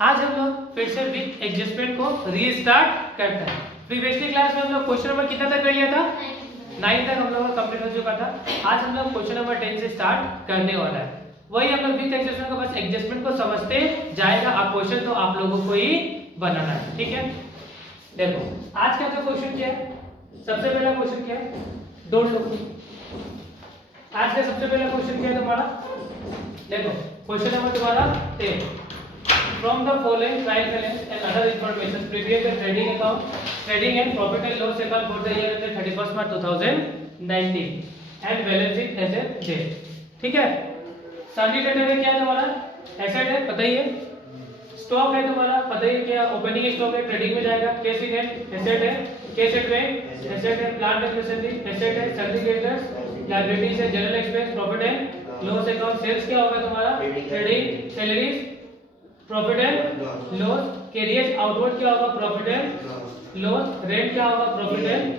आज हम लोग फिर से विथ एडजस्टमेंट को रीस्टार्ट करते हैं। प्रीवियसली क्लास में हम लोग क्वेश्चन नंबर कितना तक कर लिया था? 9 तक हम लोग का कंप्लीट हो चुका था। आज हम लोग क्वेश्चन नंबर 10 से स्टार्ट करने वाला है। वही हम लोग विथ एडजस्टमेंट का बस एडजस्टमेंट को समझते जाएगा। आप क्वेश्चन तो आप लोगों को ही बनाना है, ठीक है? देखो आज का जो क्वेश्चन क्या है, सबसे पहला क्वेश्चन क्या है, डोंट लुक। आज का सबसे पहला क्वेश्चन क्या है तुम्हारा? देखो क्वेश्चन नंबर तुम्हारा 10। From the following trial balance and other information, prepare the trading account, trading and profit and loss account for the year ended 31st March 2019 and balance it as a debt. ठीक है? सारी data में क्या है तुम्हारा? Asset है, पता ही है। स्टॉक है तुम्हारा, पता ही है क्या? ओपनिंग स्टॉक है, ट्रेडिंग में जाएगा। कैश इन हैंड एसेट है, कैश एट बैंक एसेट है, प्लांट एंड मशीनरी एसेट है, सैलरी क्रेडिटर्स लायबिलिटीज है, general expense profit and loss account. Sales क्या होगा तुम्हारा? Trading, salaries, profit and loss, carriers outward क्या होगा? प्रॉफिट एंड लॉस, रेंट क्या होगा? Profit and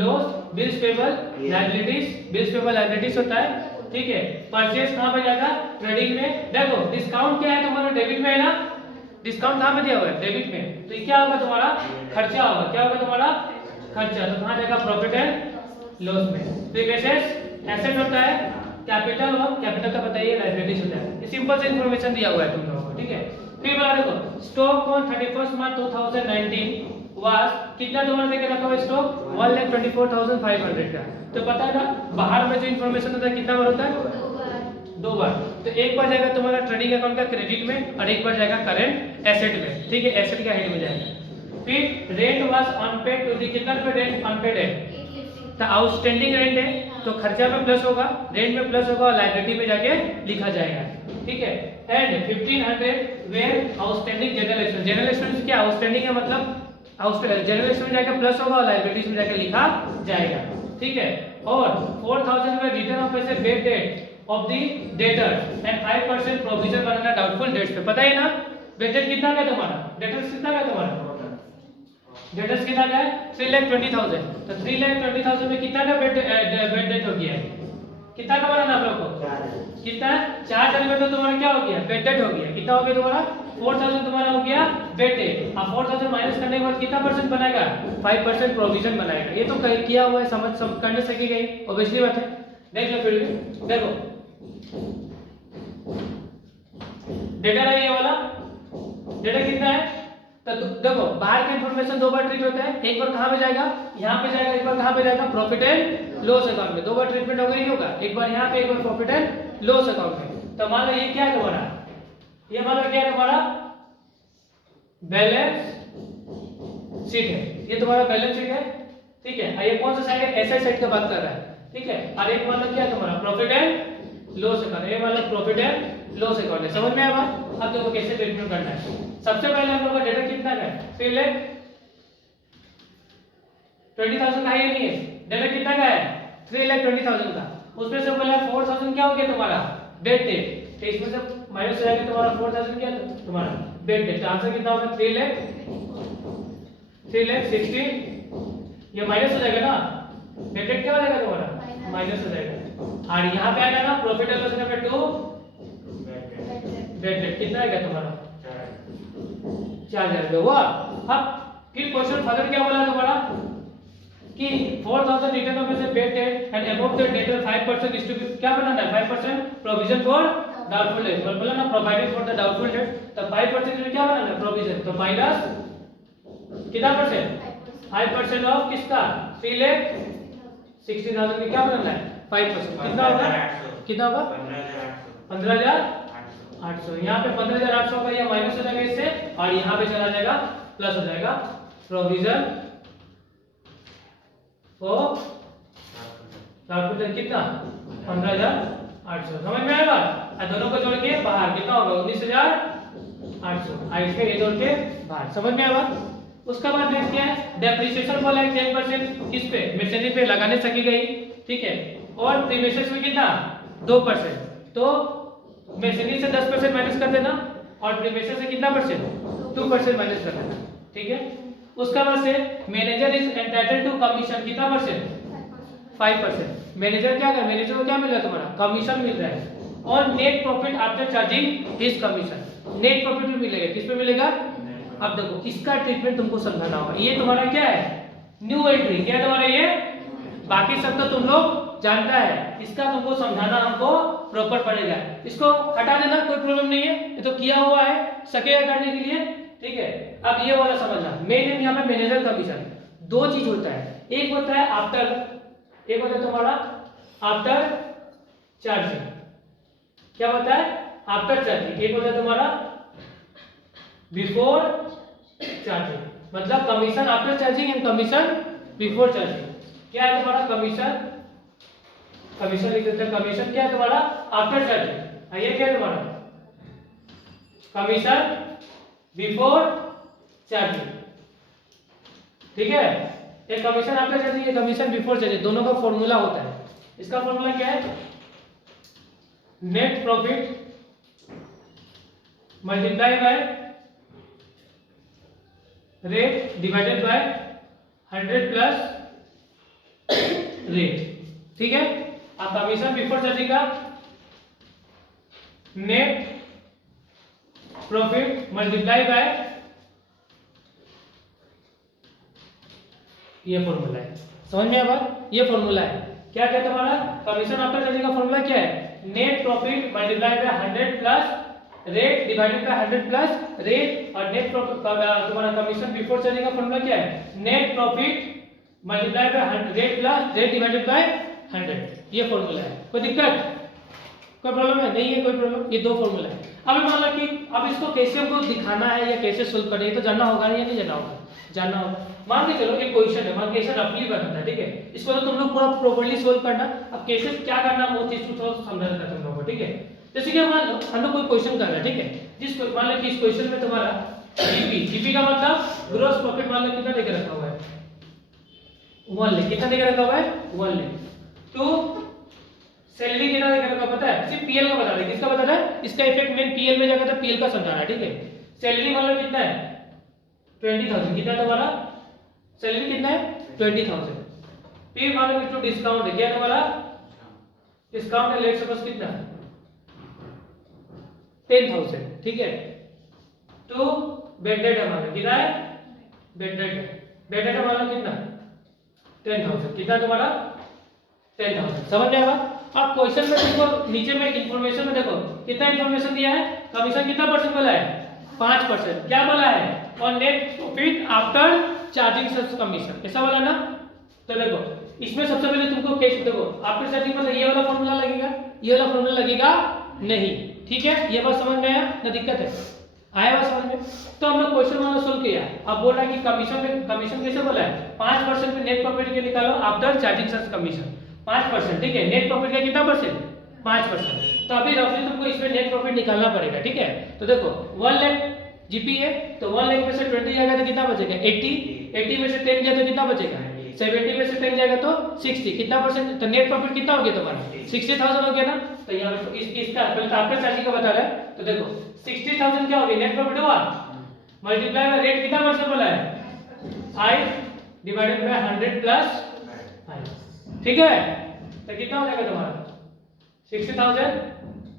loss, bills payable liabilities, bills payable liabilities होता है, ठीक है? परचेज कहां पे जाएगा? ट्रेडिंग में। देखो डिस्काउंट क्या है तुम्हारा? डेबिट में है ना? डिस्काउंट कहां पे दिया हुआ है? डेबिट में। तो ये क्या होगा तुम्हारा? खर्चा होगा। क्या होगा तुम्हारा? खर्चा। तो कहां जाएगा? प्रॉफिट एंड लॉस में। तो एसेट होता है, कैपिटल और कैपिटल का बताइए लायबिलिटीज होता है। ये सिंपल से इंफॉर्मेशन दिया हुआ है तुम लोगों को, ठीक है? फिर बता देखो stock on 31st March 2019 was कितना तुम्हारा देके रखा हुआ स्टॉक? 1,24,500 का। तो पता है ना बाहर में जो इंफॉर्मेशन होता है कितना बार होता है? 2 बार। तो एक बार जाएगा तुम्हारा ट्रेडिंग अकाउंट का क्रेडिट में और एक बार जाएगा करंट एसेट में, ठीक है? एसेट का हेड में जाएगा। फिर rent was unpaid to the, कितना पे रेंट अनपेड है? तो आउटस्टैंडिंग रेंट है तो खर्चा में प्लस होगा, रेंट में प्लस होगा और लायबिलिटी में जाके लिखा जाएगा, ठीक है? And 1500 were outstanding general expense. General expense क्या? आउटस्टैंडिंग है मतलब जनरल एक्सपेंस में जाके प्लस होगा और लायबिलिटीज में जाके लिखा जाएगा, ठीक है? और 4000 में return off as bad date of the debtor and 5% provision banana doubtful debts पे। पता है ना बेड डेट कितना का है तुम्हारा? डेटर्स कितना का है तुम्हारा? डेटर्स कितना का है? 3,20,000। तो 3,20,000 में कितना का बेड डेट हो गया है? कितना का बनाना आप लोग को? कितना? 4,000 में तो तुम्हारा क्या हो गया? बेड डेट हो गया। कितना हो गया तुम्हारा? 4,000 तुम्हारा हो गया बेड डेट। अब 4,000 माइनस करने के बाद कितना परसेंट बनाएगा? 5% प्रोविजन बनाएगा। ये तो किया हुआ है, समझ सब करने सकेगा ही, ऑब्वियसली बात है। देख लो फिर देखो डेटा है ये वाला। डेटा कितना है? तो देखो बाहर का इंफॉर्मेशन 2 बार ट्रीट होता है। एक बार कहां पे जाएगा? यहां पे जाएगा। एक बार कहां पे जाएगा? प्रॉफिट एंड लॉस अकाउंट में। 2 बार ट्रीटमेंट होगा ही होगा। एक बार यहां पे, एक बार प्रॉफिट एंड लॉस अकाउंट में। तो मान लो ये क्या है तुम्हारा? ये मान लो क्या है तुम्हारा? बैलेंस शीट है। ये तुम्हारा बैलेंस शीट है, ठीक है? और ये कौन सा साइड है? एसेट साइड का बात कर रहा है, ठीक है? और एक मान लो क्या है तुम्हारा? Profit and loss account. ये मान लो प्रॉफिट एंड लॉस अकाउंट है। समझ में आया बात? अब देखो कैसे ट्रीटमेंट करना है। सबसे पहले हम लोग का डेटा कितना का है? 3,20,000 का है या नहीं है? डेटा कितना का है? 3,20,000 का। उसमें से पहले 4,000 क्या हो गया तुम्हारा? Bed date. तो इसमें से माइनस हो जाएगा तुम्हारा 4,000 क्या तुम्हारा? Bed date. आंसर कितना होगा? 3,60,000। ये माइनस हो जाएगा ना? बेड डेट क्या हो जाएगा तुम्हारा? माइनस हो जाएगा। और यहाँ पे आएगा ना प्रॉफिट एंड लॉस अकाउंट में 2 बेड डेट। कितना आएगा तुम्हारा? 4,000 हुआ। अब फिर क्वेश्चन फर्दर क्या बोला तुम्हारा कि 4,000 written off as bad debt and above the debtor 5% is to be, क्या बनाना है? 5% प्रोविजन फॉर डाउटफुल डेट। बोला ना provided for the doubtful debt. तो 5% में क्या बनाना है? प्रोविजन। तो माइनस कितना परसेंट? 5% ऑफ किसका? 3,60,000 में क्या बनाना है? 5%। कितना होगा? कितना होगा? 15,800। यहाँ पे 15,800 का ये माइनस हो जाएगा इससे और यहाँ पे चला जाएगा प्लस हो जाएगा प्रोविजन फॉर डाउटफुल डेट। कितना? 15,800। समझ में आएगा? दोनों को जोड़ के बाहर कितना होगा? 19,800। इसके ये जोड़ के बाहर। समझ में आएगा? उसका बाद नेक्स्ट क्या है? डेप्रिसिएशन बोला है 10% किस पे? मशीनरी पे लगाने सकेगा ही, ठीक है? और प्रीमियम में कितना? 2%। तो मशीनरी से 10% माइनस कर देना और प्रीमियम से कितना परसेंट? 2% माइनस कर देना, ठीक है? उसका बाद से manager is entitled to commission. कितना परसेंट? 5%। मैनेजर क्या कर? मैनेजर को क्या मिल रहा है तुम्हारा? कमीशन मिल रहा है। और net profit after charging his commission. Net profit भी मिलेगा, किस पे मिलेगा? अब देखो इसका ट्रीटमेंट तुमको समझाना होगा। ये तुम्हारा क्या है? New entry. क्या है तुम्हारा ये? बाकी सब तो तुम लोग जानता है, इसका तुमको समझाना हमको प्रॉपर पड़ेगा। इसको हटा देना, कोई प्रॉब्लम नहीं है, ये तो किया हुआ है सकेगा करने के लिए, ठीक है। अब ये वाला समझना, मेन यहाँ पे मैनेजर कमीशन। दो चीज होता है, एक होता है आफ्टर, एक होता है तुम्हारा आफ्टर चार्जिंग। क्या होता है? After charging. एक होता है तुम्हारा बिफोर चार्जिंग, मतलब commission after charging and commission before charging. क्या है तुम्हारा? कमीशन, कमीशन लिख देते हैं। कमीशन क्या है तुम्हारा? After charging. ये क्या है तुम्हारा? कमीशन बिफोर चार्जिंग, ठीक है। एक कमीशन आफ्टर चार्जिंग, एक कमीशन बिफोर चार्जिंग, दोनों का फॉर्मूला होता है। इसका फॉर्मूला क्या है? Net profit multiply by rate divided by 100 plus rate, ठीक है। अब कमीशन बिफोर चार्जिंग का नेट प्रॉफिट मल्टीप्लाई बाय, ये फॉर्मूला है, समझ में आया बात? ये फॉर्मूला है। क्या क्या तुम्हारा कमीशन आफ्टर चार्जिंग का फॉर्मूला क्या है? Net profit multiply by 100 plus rate divided by 100 plus rate. और नेट प्रॉफिट तुम्हारा कमीशन बिफोर चार्जिंग का फॉर्मूला क्या है? Net profit multiply by rate plus rate divided by 100। ये फॉर्मूला है। कोई दिक्कत, कोई प्रॉब्लम है? नहीं है कोई प्रॉब्लम। ये दो फॉर्मूला है। अब मान लो कि अब इसको कैसे हमको दिखाना है या कैसे सोल्व करना है, तो जानना होगा या नहीं जानना होगा? जानना होगा। मान के चलो एक क्वेश्चन है, मान के ऐसे रफली बताता है, ठीक है। इसको तो तुम लोग पूरा प्रॉपर्ली सोल्व करना। अब कैसे क्या करना वो चीज को थोड़ा समझाना था तुम लोगों को, ठीक है। जैसे कि मान लो हम लोग कोई क्वेश्चन कर रहे हैं, ठीक है। जिस मान लो कि इस क्वेश्चन में तुम्हारा जीपी, जीपी का मतलब ग्रॉस प्रॉफिट मान लो कितना लेके रखा हुआ है? 1 लाख। कितना लेके रखा हुआ है? 1 लाख। तो सैलरी कितना लेके रखा पता है? सिर्फ पीएल का बता रहे। किसका बता रहा है? इसका इफेक्ट मेन पीएल में जाएगा, तो पीएल का समझाना है, ठीक है। सैलरी मान लो कितना है? 20,000। कितना है तुम्हारा सैलरी? कितना है? 20,000। फिर मान लो कि जो डिस्काउंट है, क्या तुम्हारा डिस्काउंट है? लेट सपोज कितना? 10,000, ठीक है। तो बेड रेट है मान लो कितना है? बेड रेट है, बेड रेट मान लो कितना? 10,000। कितना तुम्हारा? 10,000। समझ में आया? अब क्वेश्चन में तुमको नीचे में इंफॉर्मेशन में देखो कितना इंफॉर्मेशन दिया है। कमीशन कितना परसेंट बोला है? 5%। क्या बोला है? और नेट प्रॉफिट आफ्टर चार्जिंग सच कमीशन, ऐसा बोला ना। तो देखो इसमें सबसे पहले तुमको कैसे देखो आफ्टर चार्जिंग मतलब ये वाला फॉर्मूला लगेगा, ये वाला फॉर्मूला लगेगा नहीं, ठीक है। ये बात समझ में आया ना? दिक्कत है? आया बात समझ में? तो हम लोग क्वेश्चन वाला सोल्व किया। अब बोल रहा है कि कमीशन में, कमीशन कैसे बोला है? 5% पे नेट प्रॉफिट के निकालो आफ्टर चार्जिंग सच कमीशन 5%, ठीक है। नेट प्रॉफिट का कितना परसेंट? 5%। तो अभी रफली तुमको इसमें नेट प्रॉफिट निकालना पड़ेगा, ठीक है। तो देखो 1 लाख जीपी है, तो 1 लाख में से 20 जाएगा तो कितना बचेगा? 80। 80 में से 10 गया तो कितना बचेगा? 70 में से 10 जाएगा तो 60। कितना परसेंट? तो नेट प्रॉफिट कितना हो गया तुम्हारा? 60,000 हो गया ना। तो यहाँ पे इसका पहले तो आफ्टर चार्जिंग का बता रहा है। तो देखो 60,000 क्या हो गया? नेट प्रॉफिट हुआ मल्टीप्लाई बाय रेट कितना परसेंट बोला है? 5 डिवाइडेड बाय 100 प्लस 5, ठीक है। तो कितना हो जाएगा तुम्हारा? 60,000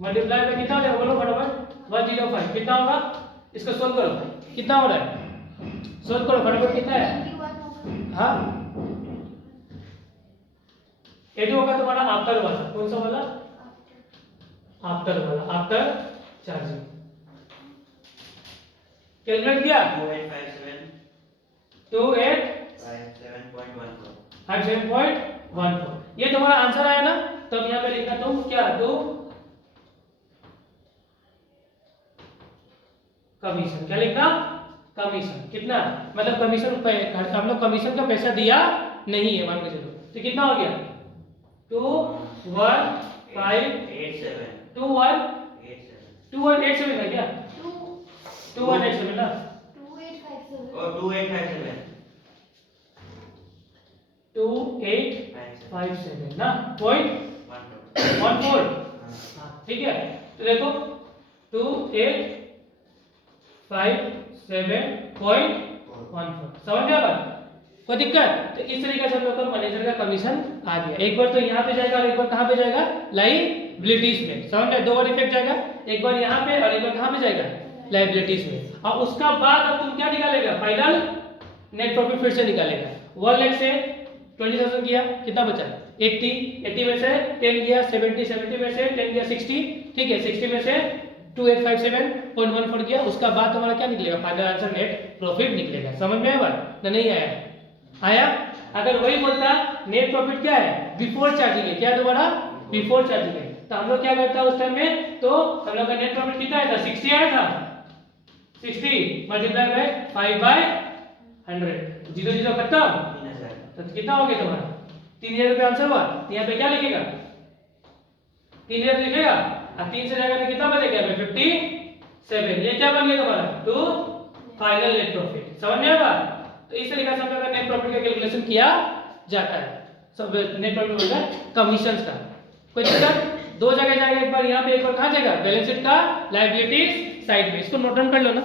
मल्टीप्लाई बाय कितना हो जाएगा? बोलो फटाफट। 105। कितना होगा? इसको सोल्व करो, कितना हो रहा है? सोल्व करो फटाफट। कितना है? हाँ 80 होगा तुम्हारा आफ्टर वाला। कौन सा वाला? आफ्टर वाला, आफ्टर चार्जिंग। कैलकुलेट किया? 2857.14। ये तुम्हारा आंसर आया ना। तब यहाँ पे लिखना तुम क्या? तो कमीशन। क्या लिखना? कमीशन। कितना मतलब कमीशन हम लोग कमीशन का पैसा दिया नहीं है मान के चलो। तो कितना हो गया? 2187 है क्या? 2187 ना? 2857 ना, .14। हाँ ठीक है। तो देखो 2857.14 समझ गया बात? कोई दिक्कत? तो इस तरीके से हम लोग का मैनेजर का कमीशन आ गया। एक बार तो यहाँ पे जाएगा और एक बार कहाँ पे जाएगा, लायबिलिटीज में। समझ में? दो बार इफेक्ट जाएगा, एक बार यहाँ पे और एक बार कहाँ पे जाएगा, लायबिलिटीज में। और उसका बाद अब तुम क्या निकालेगा, फाइनल नेट प्रॉफिट फिर से निकालेगा। 1 लाख से 20,000 किया, कितना बचा 80, 80 में से 10 गया 70, 70 में से 10 गया 60, ठीक है 60 में से 2857.14 गया। उसका बाद तुम्हारा क्या निकलेगा, फाइनल आंसर नेट प्रॉफिट निकलेगा। समझ में आया बात ना? नहीं आया? आया? अगर वही बोलता नेट प्रॉफिट क्या है, बिफोर चार्जिंग है, क्या तुम्हारा बिफोर चार्जिंग है, तो हम लोग क्या करता उस टाइम में, तो हम लोग का नेट प्रॉफिट कितना आया था, 60 आया था। 60 मल्टीप्लाई बाय 5/100, 0 0 खत्म, तो कितना हो गया तुम्हारा 3000 रुपये आंसर हुआ। यहाँ पे क्या लिखेगा, 3000 लिखेगा, और 3 से जाएगा तो कितना बचेगा 57। ये क्या बन गया तुम्हारा, टू फाइनल नेट प्रॉफिट। समझ में आया? तो इस तरीके से हम लोग का नेट प्रॉफिट का कैलकुलेशन किया जाता है। सब नेट प्रॉफिट होगा कमीशंस का। कोई दिक्कत? दो जगह जाएगा, एक बार यहाँ पे एक बार कहाँ जाएगा, बैलेंस शीट का लायबिलिटीज साइड में। इसको नोट डाउन कर लो ना।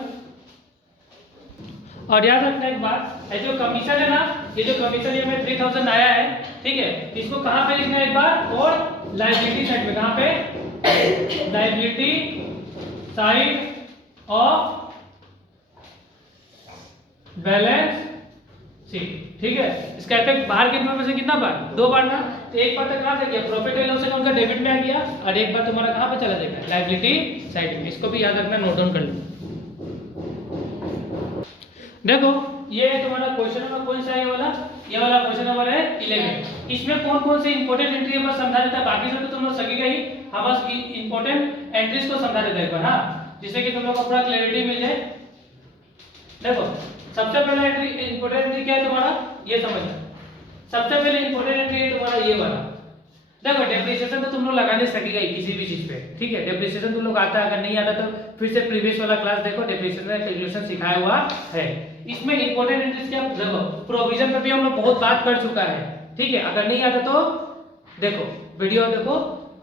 और याद रखना एक बात, ये जो कमीशन है ना, ये जो कमीशन ये हमें 3000 आया है, ठीक है, इसको कहाँ पे लिखना है एक बार, और लायबिलिटी साइड में। कहाँ पे, liability side of balance sheet, ठीक है। इसका इफेक्ट बाहर कितने में से कितना बार, 2 बार ना। तो एक बार तक कहाँ से गया, प्रॉफिट एंड लॉस अकाउंट का डेबिट में आ गया, और एक बार तुम्हारा कहाँ पे चला जाएगा, लायबिलिटी साइड में। इसको भी याद रखना, नोट डाउन कर लो। देखो ये तुम्हारा क्वेश्चन नंबर कौन सा है, ये वाला क्वेश्चन नंबर है 11। इसमें कौन कौन से इंपॉर्टेंट एंट्री है बस समझा देता है, बाकी सब तो तुम लोग सकेगा ही। हाँ बस इंपॉर्टेंट एंट्रीज को समझा देता है एक बार, हाँ, जिससे कि तुम लोग को पूरा क्लैरिटी मिल जाए। देखो सबसे पहला एंट्री, इंपॉर्टेंट एंट्री क्या है तुम्हारा, ये समझना। सबसे पहले इंपॉर्टेंट एंट्री है तुम्हारा ये वाला। देखो डेप्रिसिएशन तो तुम लोग लगा नहीं सकेगा किसी भी चीज पे, ठीक है। डेप्रिसिएशन तुम लोग आता है, अगर नहीं आता तो फिर से प्रीवियस वाला क्लास देखो, डेप्रिसिएशन का कैलकुलेशन सिखाया हुआ है। इसमें इंपॉर्टेंट एंट्रीज क्या, देखो प्रोविजन पे भी हम लोग बहुत बात कर चुका है, ठीक है। अगर नहीं आता तो देखो वीडियो देखो,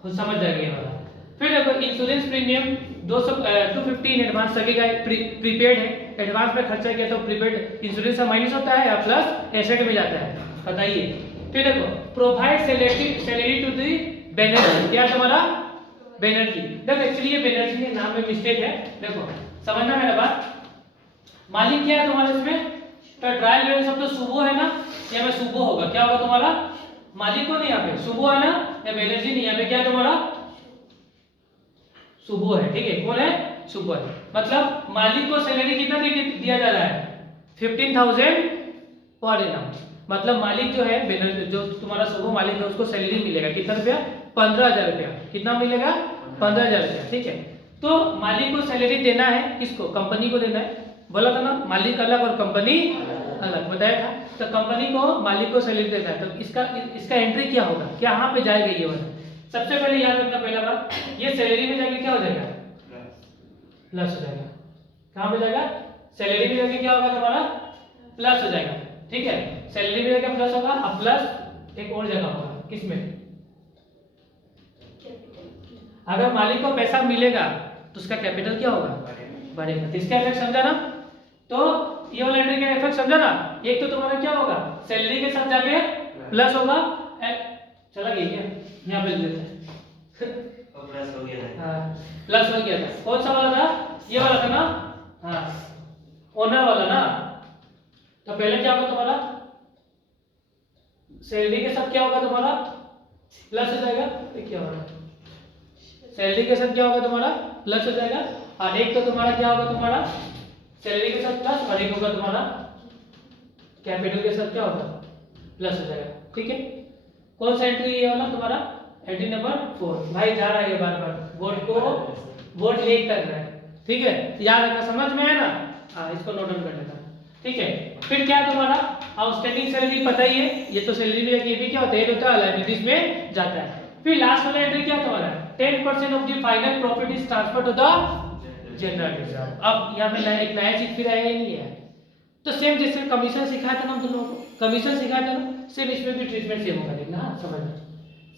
समझ जाएगा ये वाला। फिर देखो इंश्योरेंस प्रीमियम 250 इन एडवांस सकेगा, प्रीपेड है, एडवांस में खर्चा किया तो प्रीपेड इंश्योरेंस का माइनस होता है या प्लस एसेट में जाता है, बताइए। फिर देखो provide salary to the Banerjee, क्या तुम्हारा बेनर्जी। देखो एक्चुअली ये बेनर्जी के नाम में मिस्टेक है, देखो समझना मेरा बात। मालिक क्या है तुम्हारा इसमें, तो ट्रायल बैलेंस सब तो सुबह है ना, यहाँ पे सुबह होगा, क्या होगा तुम्हारा, मालिक को नहीं, यहाँ पे सुबह है ना, या बेनर्जी नहीं, यहाँ पे क्या है तुम्हारा सुबह है, ठीक है। कौन है, सुबह है। मतलब मालिक को सैलरी कितना दिया जा रहा है, 15,000 पर एनम। मतलब मालिक जो है, जो तुम्हारा सुबह मालिक है, उसको सैलरी मिलेगा कितना रुपया, 15,000 रुपया। कितना मिलेगा, 15,000 रुपया, ठीक है। तो मालिक को सैलरी देना है, किसको, कंपनी को देना है, बोला था ना, मालिक अलग और कंपनी अलग बताया था। तो कंपनी को मालिक को सैलरी देना है, तो इसका एंट्री क्या होगा, क्या यहाँ पे जाएगा ये वाला। सबसे पहले याद रखना पहला बात, ये सैलरी में जाके क्या हो जाएगा, प्लस हो जाएगा। कहाँ पे जाएगा, सैलरी में जाके क्या होगा तुम्हारा, प्लस हो जाएगा, ठीक है। सैलरी में जाके प्लस होगा, अब प्लस एक और जगह होगा, किसमें, अगर मालिक को पैसा मिलेगा तो उसका कैपिटल क्या होगा, बढ़ेगा। तो इसका इफेक्ट समझा ना, तो ये वाला एंट्री का इफेक्ट समझा ना। एक तो तुम्हारा क्या होगा, सैलरी के साथ जाके प्लस होगा, चला गया क्या, यहाँ पे लेते हैं प्लस हो गया, हाँ प्लस हो गया था। कौन सा वाला था, ये वाला था ना, हाँ ओनर वाला ना। तो पहले क्या होगा तुम्हारा, सैलरी के साथ क्या होगा तुम्हारा, प्लस हो जाएगा, क्या होगा, सैलरी के साथ क्या होगा तुम्हारा, प्लस हो जाएगा। और एक तो तुम्हारा क्या होगा, तुम्हारा सैलरी के साथ प्लस, और एक होगा तुम्हारा कैपिटल के साथ क्या होगा, प्लस हो जाएगा, ठीक है। कौन सा एंट्री ये वाला तुम्हारा, एंट्री नंबर 4। भाई जा रहा है ये बार बार, बोर्ड लेट कर रहा है, ठीक है। याद रखना, समझ में है ना, हाँ इसको नोट डाउन कर लेना, ठीक है। फिर क्या है तुम्हारा, आउटस्टैंडिंग सैलरी पता ही है, ये तो सैलरी में ये भी क्या होता है, लायबिलिटीज में जाता है। फिर लास्ट वाला एंट्री क्या तुम्हारा, 10% of the final profit is transferred to the general reserve. अब यहाँ पे एक नया चीज फिर आया ही नहीं है, तो सेम जैसे कमीशन सिखाया था ना हम दोनों को, कमीशन सिखाया था ना, सेम इसमें भी ट्रीटमेंट सेम होगा, देखना हाँ समझना।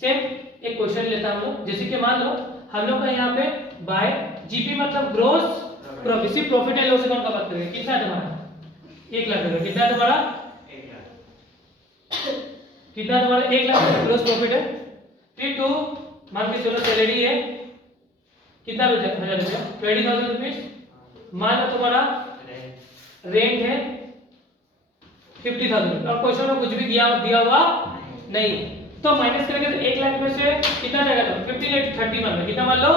सेम एक क्वेश्चन लेता हम लोग, जैसे कि मान लो हम लोग का यहाँ पे बाय जीपी मतलब gross profit and loss account का बात करेंगे। कितना है तुम्हारा, 1 लाख रुपया। कितना है तुम्हारा, कितना तुम्हारा 1 लाख ग्रोस प्रॉफिट है। फिर टू मान के चलो सैलरी है कितना हजार रुपया 20,000 रुपीज। मान लो तुम्हारा रेंट है 50,000 और क्वेश्चन में कुछ भी दिया हुआ नहीं तो माइनस करेंगे तो 1 लाख में से कितना जाएगा तो 15 30 मान लो कितना मान लो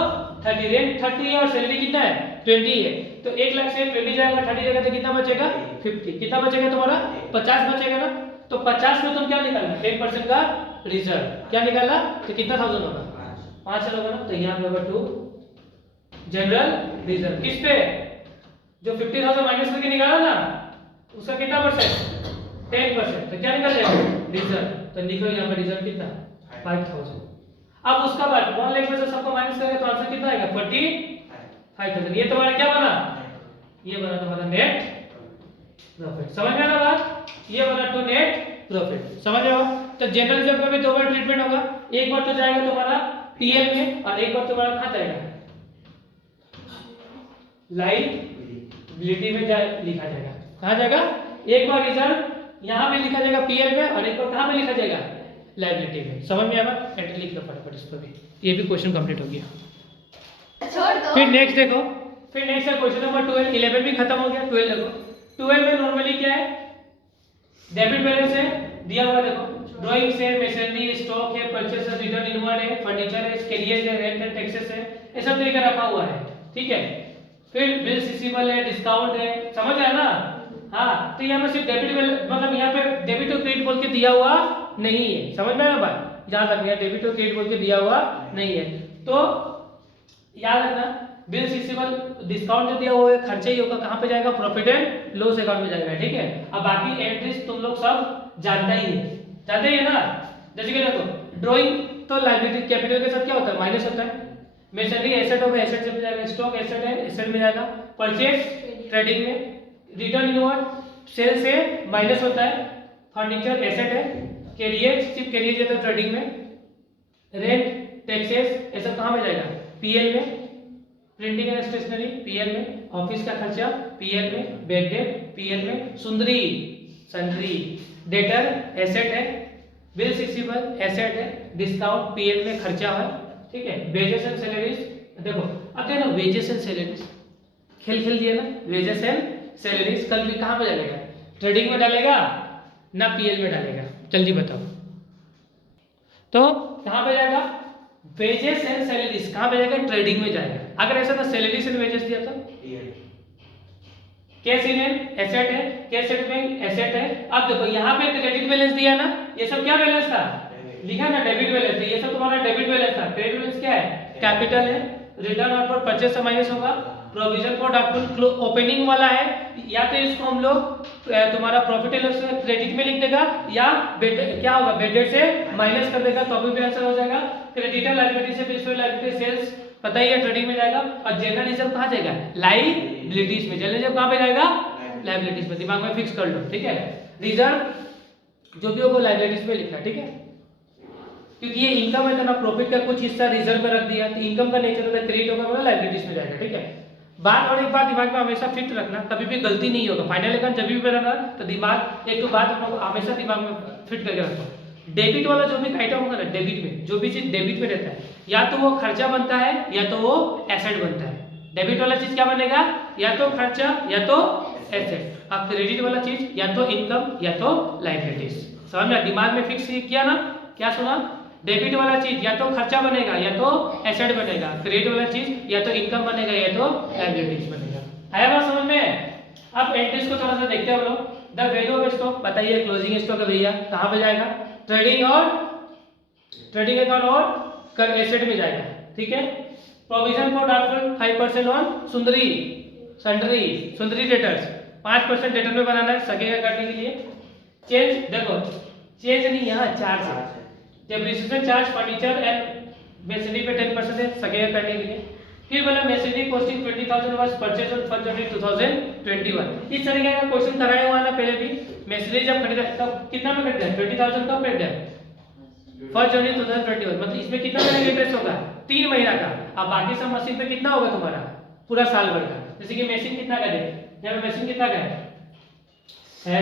30 रेंट 30 है और सैलरी कितना है 20 है तो 1 लाख से 20 जाएगा 30 जाएगा तो कितना बचेगा 50 कितना बचेगा तुम्हारा 50 बचेगा ना तो 50 में तुम क्या निकालना 10% का रिजर्व क्या निकालना तो कितना 1000 होगा 5,000 होगा ना तो यहाँ पे होगा 2 जनरल रिजर्व किस पे जो 50,000 माइनस करके निकाला ना उसका कितना परसेंट 10% तो क्या निकल जाएगा रिजर्व तो लिखो यहाँ पे रिजर्व कितना 5,000। अब उसका बाद 1 लाख में से सबको माइनस करेंगे तो आंसर कितना आएगा 45,000। ये तुम्हारा क्या बना ये बना तुम्हारा नेट प्रॉफिट समझ में आया बात ये बना टू नेट प्रॉफिट समझ में आया। तो जनरल रिजर्व का भी दो बार ट्रीटमेंट होगा एक बार तो जाएगा तुम्हारा पीएल में और एक बार तुम्हारा कहां जाएगा लायबिलिटी में लिखा जाएगा कहां जाएगा एक बार रिजर्व यहां पे लिखा जाएगा पीएल में और एक बार कहां पे लिखा जाएगा लायबिलिटी में समझ में आया एंटर लिख लो फटाफट इस पर भी ये भी क्वेश्चन कंप्लीट हो गया छोड़ दो फिर नेक्स्ट देखो फिर नेक्स्ट है क्वेश्चन नंबर 12 11 भी खत्म हो गया 12 देखो 12 में नॉर्मली क्या है डेबिट बैलेंस है दिया हुआ देखो ड्राइंग्स है मशीनरी स्टॉक है परचेस है रिटर्न इनवर्ड है फर्नीचर है कैरियर है रेंट है टैक्सेस है ये सब देकर रखा हुआ है ठीक है। फिर बिल रिसीवेबल है डिस्काउंट है समझ आया ना हाँ तो यहाँ पे सिर्फ डेबिट मतलब यहाँ पे डेबिट और क्रेडिट बोल के दिया हुआ नहीं है समझ में आया बात याद रखना डेबिट और क्रेडिट बोल के दिया हुआ नहीं है तो याद रखना बिल रिसीवेबल डिस्काउंट जो दिया हुआ है खर्चा ही होगा कहाँ पे जाएगा प्रॉफिट एंड लॉस अकाउंट में जाएगा ठीक है। अब बाकी एंट्रीज तुम लोग सब जानता ही है ना जैसे कि देखो ड्राइंग तो लायबिलिटी कैपिटल के साथ क्या होता है माइनस होता है मशीनरी एसेट होगा एसेट से जाएगा स्टॉक एसेट है एसेट में जाएगा परचेज ट्रेडिंग में रिटर्न इनवर्ड सेल से माइनस होता है फर्नीचर एसेट है कैरियर सिर्फ कैरियर जाता है ट्रेडिंग में रेंट टैक्सेस ये सब कहाँ में जाएगा पीएल में प्रिंटिंग एंड स्टेशनरी पीएल में ऑफिस का खर्चा पीएल में बैड डेट पीएल में सुंदरी सन्ड्री डेटर एसेट है बिल रिसीवेबल एसेट है डिस्काउंट पीएल में खर्चा है ठीक है। वेजेस एंड सैलरीज देखो अब देखो वेजेस एंड सैलरीज खेल दिया ना वेजेस एंड सैलरीज कल भी कहाँ पे डालेगा ट्रेडिंग में डालेगा ना पीएल में डालेगा जल्दी बताओ तो कहाँ पे जाएगा वेजेस एंड सैलरीज कहाँ पे जाएगा ट्रेडिंग में जाएगा। अगर ऐसा था सैलरीज एंड वेजेस दिया था कैश इन एंड एसेट है कैश एट बैंक एसेट है। अब देखो यहाँ पे क्रेडिट बैलेंस दिया ना ये सब क्या बैलेंस था लिखा ना डेबिट बैलेंस ये सब तुम्हारा डेबिट बैलेंस था। क्रेडिट बैलेंस क्या है कैपिटल है रिटर्न आउटवर्ड परचेस से माइनस होगा प्रोविजन फॉर डाउटफुल ओपनिंग वाला है या तो इसको हम लोग तुम्हारा प्रॉफिट एंड लॉस क्रेडिट में लिख देगा या क्या होगा बेडेड से माइनस कर देगा तो भी आंसर हो जाएगा। क्रेडिटर लायबिलिटी से प्रिंसिपल लायबिलिटी सेल्स पता ही है ट्रेडिंग में जाएगा और जनरल रिजर्व कहाँ जाएगा लायबिलिटीज में जनरल रिजर्व कहाँ पे जाएगा लायबिलिटीज में दिमाग में फिक्स कर लो ठीक है। रिजर्व जो भी होगा लायबिलिटीज में लिखना ठीक है क्योंकि ये इनकम है तो ना प्रॉफिट का कुछ हिस्सा रिजर्व में रख दिया तो इनकम का नेचर होता है क्रेडिट होगा मतलब लायबिलिटीज में जाएगा ठीक है। बात और एक बात दिमाग में हमेशा फिट रखना कभी भी गलती नहीं होगा फाइनल अकाउंट जब भी बनाना तो दिमाग एक तो बात हम लोग हमेशा दिमाग में फिट करके रखो डेबिट वाला जो भी आइटम होगा ना डेबिट में जो भी चीज डेबिट में रहता है या तो वो खर्चा बनता है या तो वो एसेट बनता है। डेबिट वाला चीज क्या बनेगा या तो खर्चा या तो एसेट। अब क्रेडिट वाला चीज या तो इनकम या तो लायबिलिटीज समझ में दिमाग में फिक्स किया ना क्या सुना डेबिट वाला चीज या तो खर्चा बनेगा या तो एसेट बनेगा क्रेडिट वाला चीज या तो इनकम बनेगा या तो लायबिलिटीज बनेगा। आया बात समझ में। अब एंट्रीज को थोड़ा सा देखते हैं हम लोग द वैल्यू ऑफ स्टॉक बताइए क्लोजिंग स्टॉक है भैया कहाँ पे जाएगा ट्रेडिंग अकाउंट और एसेट में जाएगा ठीक है। Provision for doubtful 5% on Sundari debtors 5% debtor में बनाना है सकेगा करने के लिए। चेंज देखो चेंज नहीं यहाँ चार्ज है depreciation charge furniture and machinery पे 10% है सकेगा करने के लिए। फिर बोला machinery costing 20,000 was purchase on 1 जनवरी 2021 इस तरीके का क्वेश्चन कराया हुआ ना पहले भी मशीनरी जब खरीदा तब कितना में खरीदा 20,000 कब खरीदा 1 जनवरी 2021 मतलब इसमें कितना महीने का इंटरेस्ट होगा 3 महीना का। अब बाकी सब मशीन पे कितना होगा तुम्हारा पूरा साल भर का जैसे कि मशीन कितना का है यहाँ पे मशीन कितना का है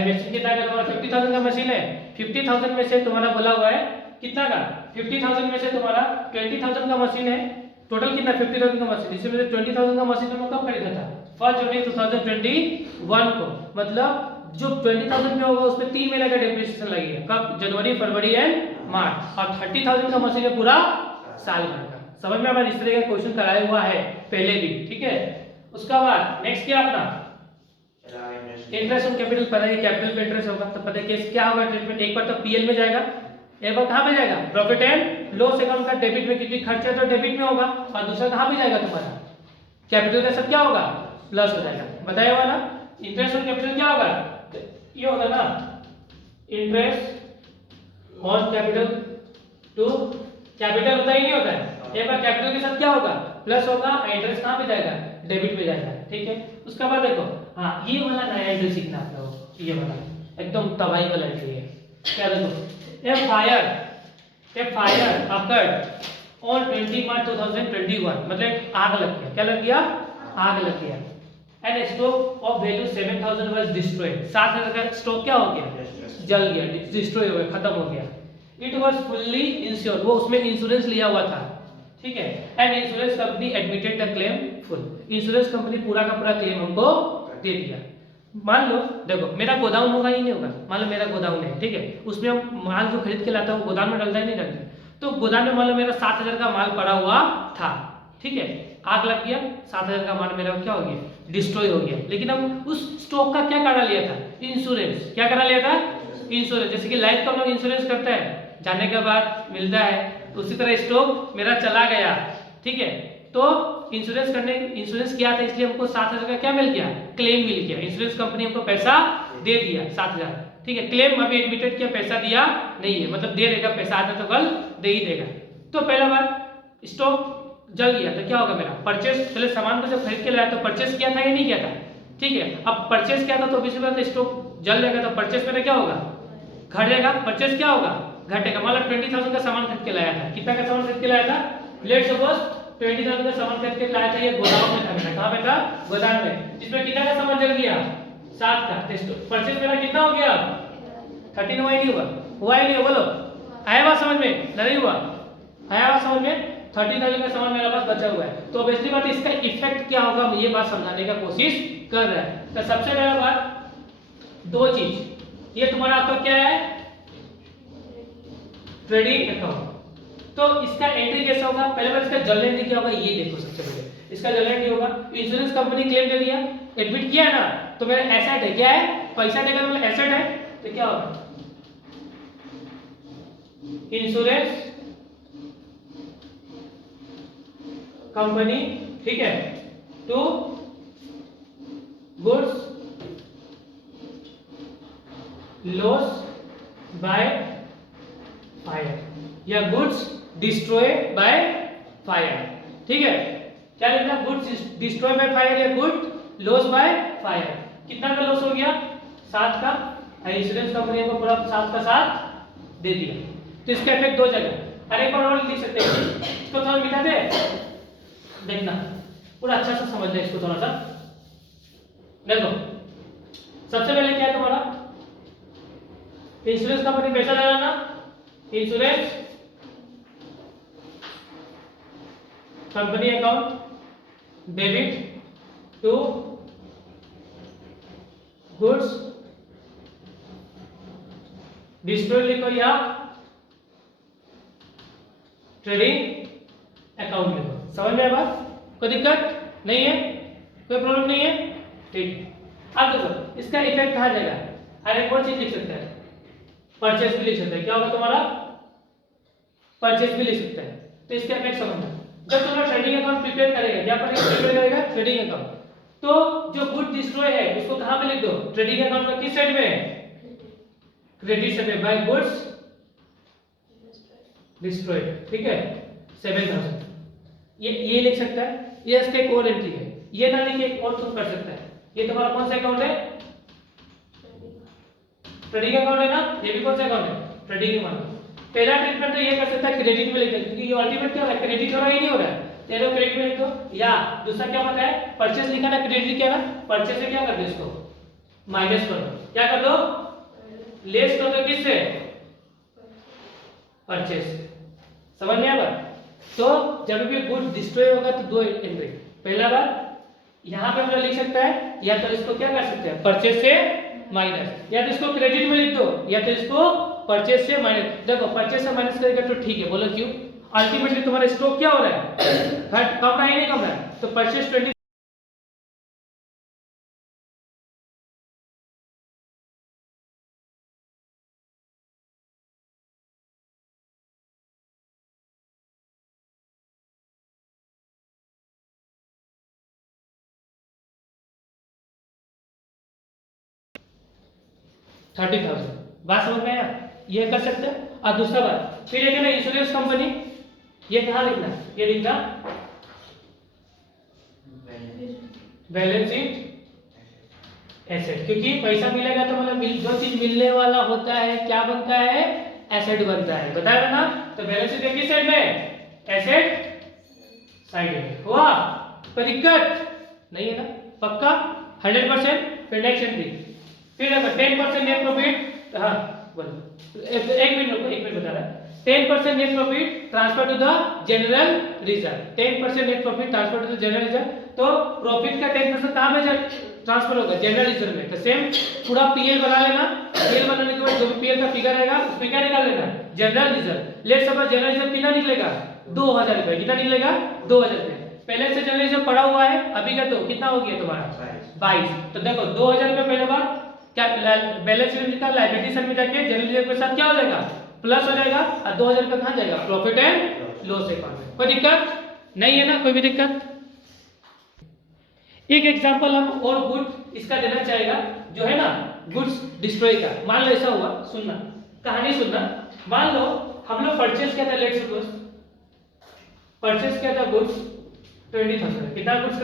मशीन कितना का तुम्हारा 50,000 का मशीन है 50,000 में से तुम्हारा बोला हुआ है कितना का, 50,000 में से तुम्हारा 20,000 का मशीन है, टोटल कितना 50,000 का मशीन, इसमें से 20,000 का मशीन हम कब खरीदा था, 1 जनवरी 2021 को, मतलब जो 20,000 में होगा उसमें 3 महीने का डेप्रिसिएशन लगेगा, कब, जनवरी फरवरी एंड मार्च, और 30,000 का मशीन है पूरा साल भर का। समझ में हमारे इस तरह का क्वेश्चन कराया हुआ है पहले भी, ठीक है। उसका बाद नेक्स्ट क्या अपना इंटरेस्ट ऑन कैपिटल, पता है कैपिटल पे इंटरेस्ट होगा, तो पता है केस क्या होगा ट्रीटमेंट, एक बार तो पीएल में जाएगा, एक बार कहां पे जाएगा, प्रॉफिट एंड लॉस अकाउंट का डेबिट में, क्योंकि खर्चा तो डेबिट में होगा, और दूसरा कहां पे जाएगा तुम्हारा कैपिटल का सब क्या होगा प्लस हो जाएगा, बताया हुआ ना। इंटरेस्ट ऑन कैपिटल क्या होगा, ये होगा ना interest on capital to, capital होता ही नहीं होता है, एक बार कैपिटल के साथ क्या होगा प्लस होगा, इंटरेस्ट कहां पे जाएगा डेबिट में जाएगा, ठीक है। उसके बाद देखो हाँ ये वाला नया एंट्री सीखना आप लोग, ये वाला एकदम तबाही वाला एंट्री है, क्या देखो ए फायर अकर्ड ऑन 20 मार्च 2021, मतलब एक आग लग गया, क्या लग गया, आग लग गया, and stock of value 7,000 was destroyed, 7,000 का स्टॉक क्या हो गया, जल गया, डिस्ट्रॉय हो गया, खत्म हो गया। इट वाज फुल्ली इंश्योर्ड, वो उसमें इंश्योरेंस लिया हुआ था, ठीक है, and insurance company admitted the claim full, insurance company पूरा का पूरा क्लेम हमको दे दिया। मान लो देखो मेरा गोदाम होगा ही नहीं होगा, मान लो मेरा गोदाम है, ठीक है, उसमें हम माल जो खरीद के लाता है वो गोदाम में डालता है नहीं डालता, तो गोदाम में मान लो मेरा 7,000 का माल पड़ा हुआ था, ठीक है, आग लग गया, 7,000 का माल मेरा क्या हो गया, डिस्ट्रॉय हो गया, लेकिन हम उस स्टॉक का क्या करा लिया था, इंश्योरेंस, क्या करा लिया था, इंश्योरेंस, जैसे कि लाइफ का हम लोग इंश्योरेंस करते हैं, जाने के बाद मिलता है, उसी तरह स्टॉक मेरा चला गया, ठीक है, तो इंश्योरेंस किया था, इसलिए हमको 7,000 का क्या मिल गया, क्लेम मिल गया, इंश्योरेंस कंपनी हमको पैसा दे दिया 7,000, ठीक है, क्लेम अभी एडमिटेड किया, पैसा दिया नहीं है, मतलब दे देगा, पैसा आता तो कल दे ही देगा। तो पहला बात स्टॉक जल गया तो क्या होगा मेरा परचेस, पहले सामान को जब खरीद के लाया तो परचेस किया था या नहीं किया था, ठीक है, अब परचेस किया था तो ऑब्वियसली बात है स्टॉक जल जाएगा, तो परचेस मेरा क्या होगा, घट जाएगा, परचेस क्या होगा, घटेगा। मान लो 20,000 का सामान खरीद के लाया था, कितना का सामान खरीद के लाया था, लेट्स सपोज 20,000 का सामान खरीद के लाया था, ये गोदाम में था मेरा, कहां पे था, गोदाम में, जिसमें कितना का सामान जल गया, 7 का, परचेस मेरा कितना हो गया, 13 हुआ ही नहीं हुआ ही नहीं, बोलो आया बात समझ में, नहीं हुआ, आया बात समझ में, 30,000 का सामान मेरे पास बचा हुआ है, तो ऑब्वियसली बात इसका इफेक्ट क्या होगा, ये बात समझाने का कोशिश कर रहा है। तो सबसे पहला बात दो चीज, ये तुम्हारा आपका क्या है, ट्रेडिंग अकाउंट, तो इसका एंट्री कैसा होगा, पहले बार इसका जर्नल एंट्री क्या होगा, ये देखो सबसे पहले इसका जर्नल एंट्री होगा, इंश्योरेंस कंपनी क्लेम दे दिया, एडमिट किया ना, तो मेरा एसेट है, क्या है, पैसा देगा मतलब एसेट है, तो क्या होगा, इंश्योरेंस कंपनी, ठीक है, to goods loss by fire या गुड्स डिस्ट्रॉयड बाय फायर, ठीक है, क्या लिखना, गुड्स डिस्ट्रॉय बाय फायर या गुड लॉस बाय फायर, कितना का लॉस हो गया, 7 का, इंश्योरेंस कंपनी को पूरा 7 का 7 दे दिया, तो इसका इफेक्ट दो जगह, अरे एक बार और लिख सकते हैं, इसको थोड़ा मिटा दे, देखना पूरा अच्छा से समझ ले इसको थोड़ा सा, देखो सबसे पहले क्या है तुम्हारा, इंश्योरेंस कंपनी पैसा दे रहा ना, insurance company account debit to goods destroy लिखो या ट्रेडिंग अकाउंट लिखो, समझ में आया बात, कोई दिक्कत नहीं है, कोई प्रॉब्लम नहीं है, ठीक। अब देखो इसका इफेक्ट कहा जाएगा, अरे एक और चीज लिख सकते हैं, परचेस भी लिख सकते हैं, क्या होगा तुम्हारा, परचेस भी लिख सकते हैं, तो इसका इफेक्ट समझना, जब तुम्हारा ट्रेडिंग अकाउंट प्रिपेयर करेगा, क्या पर प्रिपेयर करेगा, ट्रेडिंग अकाउंट, तो जो गुड डिस्ट्रॉय है उसको कहां पे लिख दो, ट्रेडिंग अकाउंट का किस साइड में, क्रेडिट साइड में, बाय गुड्स डिस्ट्रॉयड, ठीक है, 7,000, ये लिख सकता है, ये इसका एक और एंट्री है, ये ना लिख के एक और तुम कर सकता है, ये तुम्हारा कौन सा अकाउंट है, ट्रेडिंग अकाउंट है ना, ये भी कौन सा अकाउंट है, ट्रेडिंग अकाउंट। पहला ट्रीटमेंट तो ये कर सकता है क्रेडिट में लिख दो, क्योंकि ये अल्टीमेट क्या हो रहा है, क्रेडिट हो रहा है नहीं हो रहा है, तेरे को क्रेडिट में लिख दो, या दूसरा क्या पता है, परचेस लिखा ना, क्रेडिट क्या ना, परचेस से क्या कर दो, इसको माइनस कर दो, क्या कर दो, लेस कर दो, किससे, परचेस। समझ में आया? तो जब भी गुड डिस्ट्रॉय होगा तो दो एंट्री। पहला बात यहाँ पे हम लोग लिख सकता है, या तो इसको क्या कर सकते हैं परचेस से माइनस, या तो इसको क्रेडिट में लिख दो, या तो इसको परचेस से माइनस। देखो परचेस से माइनस करेगा तो ठीक है, बोलो क्यों? अल्टीमेटली तुम्हारा स्टॉक क्या हो रहा है, घट कम रहा है नहीं कम रहा है? तो परचेस 20 30,000। बात समझ में आया? ये कर सकते हैं। और दूसरा बात फिर एक है ना इंश्योरेंस कंपनी, ये कहाँ लिखना है? ये लिखना बैलेंस शीट एसेट, क्योंकि पैसा मिलेगा तो मतलब जो चीज मिलने वाला होता है क्या बनता है, एसेट बनता है। बताया ना? तो बैलेंस शीट किस साइड में? एसेट साइड में। हुआ? कोई दिक्कत नहीं है ना? पक्का 100%। फिर नेक्स्ट एंट्री, फिर अगर 10% नेट प्रॉफिट, हाँ बोलो एक मिनट रुको, एक मिनट बता रहा है। 10% net profit transfer to the general reserve. 10% net profit transfer to the general reserve. तो प्रॉफिट का 10% कहाँ में ट्रांसफर होगा? जनरल रिजर्व में। तो सेम पूरा पीएल बना लेना। पीएल बनाने के बाद जो भी पीएल का फिगर आएगा उसमें क्या निकाल लेना? General reserve. Let's suppose general reserve कितना निकलेगा? 2000 रुपए। कितना निकलेगा? 2000 रुपए। पहले से जनरल रिजर्व पड़ा हुआ है, अभी का तो कितना हो गया तुम्हारा? 22। तो देखो 2000 रुपए पहले बार क्या बैलेंस शीट का लायबिलिटी साइड में जाके जनरल रिजर्व के साथ क्या हो जाएगा? प्लस हो जाएगा। और 2000 रुपए कहाँ जाएगा? प्रॉफिट एंड लॉस अकाउंट में। कोई दिक्कत नहीं है ना? कोई भी दिक्कत? एक एग्जांपल हम और गुड इसका देना चाहेगा, जो है ना गुड्स डिस्ट्रॉय का। मान लो ऐसा हुआ, सुनना कहानी सुनना। मान लो हम लोग परचेस किया था, लेट्स सपोज परचेस किया था गुड्स 20,000। कितना गुड्स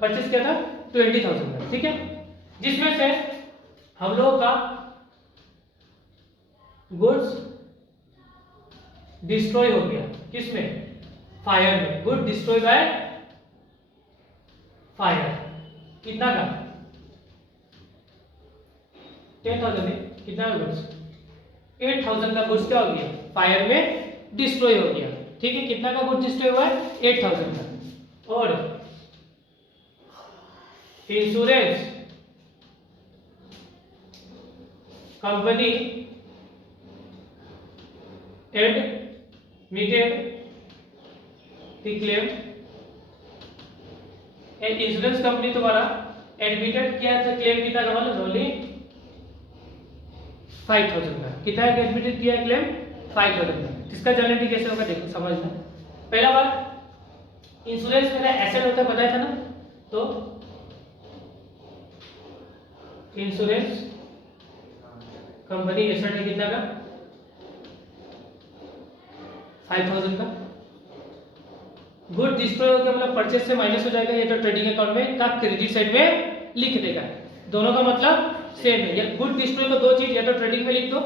परचेस किया था? 20,000 का, ठीक है। जिसमें से हम लोगों का गुड्स डिस्ट्रॉय हो गया। किसमें? फायर में। Good destroy by fire. कितना का? 10,000 में। कितना का गुड्स? 8,000 का गुड्स क्या हो गया? फायर में डिस्ट्रॉय हो गया। ठीक है, कितना का गुड्स डिस्ट्रॉय हुआ है? 8,000 का। और insurance company admitted the claim. Insurance company तुम्हारा एडमिटेड किया था क्लेम। कितना का? मतलब ओनली 5,000 का। कितना है एडमिटेड किया क्लेम? 5,000 का। इसका जनरेटी कैसे होगा देखो, समझना। पहला बात इंश्योरेंस मेरा एसेट होता है, बताया था ना? तो इंश्योरेंस कंपनी एसेट है कितना का? 5,000 का। गुड डिस्ट्रॉय हो गया मतलब परचेस से माइनस हो जाएगा, ये तो ट्रेडिंग अकाउंट में का क्रेडिट साइड में लिख देगा। दोनों का मतलब सेम है। या गुड डिस्ट्रॉय को दो चीज, या तो ट्रेडिंग में लिख दो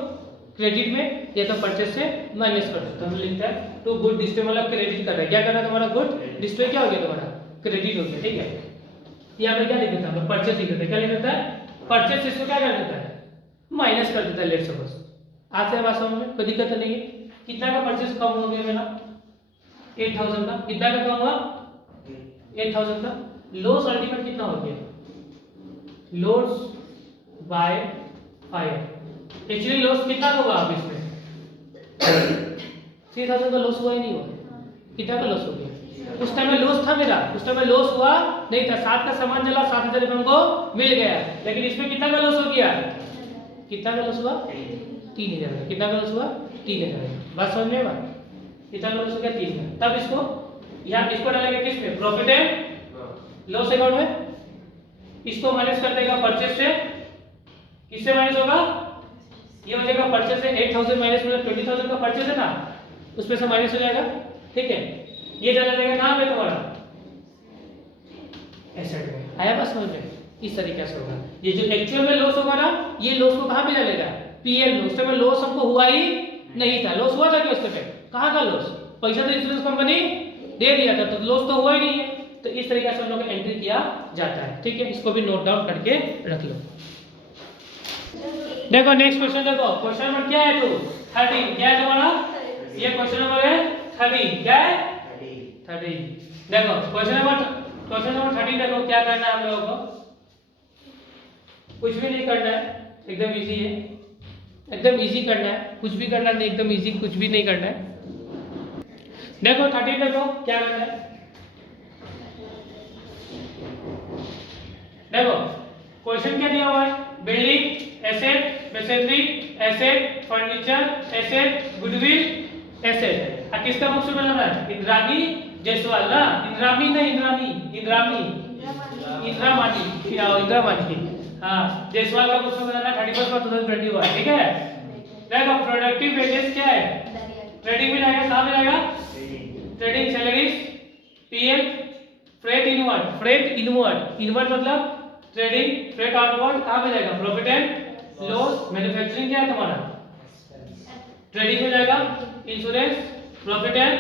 क्रेडिट में, या तो परचेस से माइनस कर दो। तो हम लिखता है तो गुड डिस्ट्रॉय मतलब क्रेडिट कर रहा है। क्या कर रहा है तुम्हारा? गुड डिस्ट्रॉय क्या हो गया तुम्हारा? क्रेडिट हो गया। ठीक है, यहाँ पे क्या लिख देता है? परचेस लिख देता है। क्या लिख देता है? परचेस। इसको क्या कर देता है? माइनस कर देता है। लेट्स सपोज आज से बात समझ में कोई दिक्कत तो नहीं है। कितना का परचेस कम हो गया मेरा? 8,000 का। कितना का कम हुआ? 8,000 का। लॉस अल्टीमेट कितना हो गया? Loss by fire. Actually loss कितना होगा अब इसमें? 3,000 का लॉस हुआ ही नहीं हुआ? कितना का लॉस हो गया? उस टाइम में लॉस था मेरा, उस टाइम में लॉस हुआ नहीं था। 7 का सामान चला, 7,000 रुपये हमको मिल गया। लेकिन इसमें कितना का लॉस हो गया? कितना का लॉस हुआ? 3,000 का। कितना का लॉस हुआ? 3,000। बात समझ में? बात कितना लॉस हो गया? 3,000। तब इसको यहाँ इसको डालेंगे किस में? प्रॉफिट एंड लॉस अकाउंट में। इसको माइनस कर देगा परचेस से। किससे माइनस होगा? ये हो जाएगा परचेस से 8,000 माइनस मतलब 20,000 का परचेस है ना, उसमें से माइनस हो जाएगा। ठीक है, ये चला जाएगा कहाँ पे तुम्हारा? एसेट में। आया बात समझ में? इस तरीके से होगा। ये जो एक्चुअल में लॉस होगा ना, ये लॉस को कहाँ पे डालेगा? पीएल में। उस टाइम लॉस हमको हुआ ही नहीं था। लॉस हुआ था क्या उस टाइम? कहाँ का लॉस? पैसा तो इंश्योरेंस कंपनी दे दिया था, तो लॉस तो हुआ ही नहीं है। तो इस तरीके से हम लोग एंट्री किया जाता है। ठीक है, इसको भी नोट डाउन करके रख लो। देखो नेक्स्ट क्वेश्चन देखो, क्वेश्चन नंबर क्या है? तो 13 क्या है तुम्हारा? ये क्वेश्चन नंबर है 30। क्या है 30। देखो क्वेश्चन नंबर 30 देखो क्या करना है हम लोगों को, कुछ भी नहीं करना है, एकदम इजी है, एकदम इजी करना है, कुछ भी करना नहीं, एकदम इजी, कुछ भी नहीं करना है। देखो 30 देखो क्या करना है, देखो क्वेश्चन क्या दिया हुआ है, building asset, machinery asset, furniture asset, goodwill asset. किसका बुक से बना है, इंद्रानी जायसवाल ना, इंद्रानी नहीं, इंद्रामानी, हाँ जायसवाल का बुक से बनाना 31 मार्च 2021। ठीक है। देखो प्रोडक्टिव वेजेस क्या है, ट्रेडिंग में जाएगा, कहाँ में जाएगा, trading salaries, PL, freight inward मतलब ट्रेडिंग, फ्रेट आउटवर्ड कहाँ पे जाएगा, प्रॉफिट एंड लॉस, मैन्युफैक्चरिंग क्या है तुम्हारा, ट्रेडिंग में जाएगा, insurance, profit and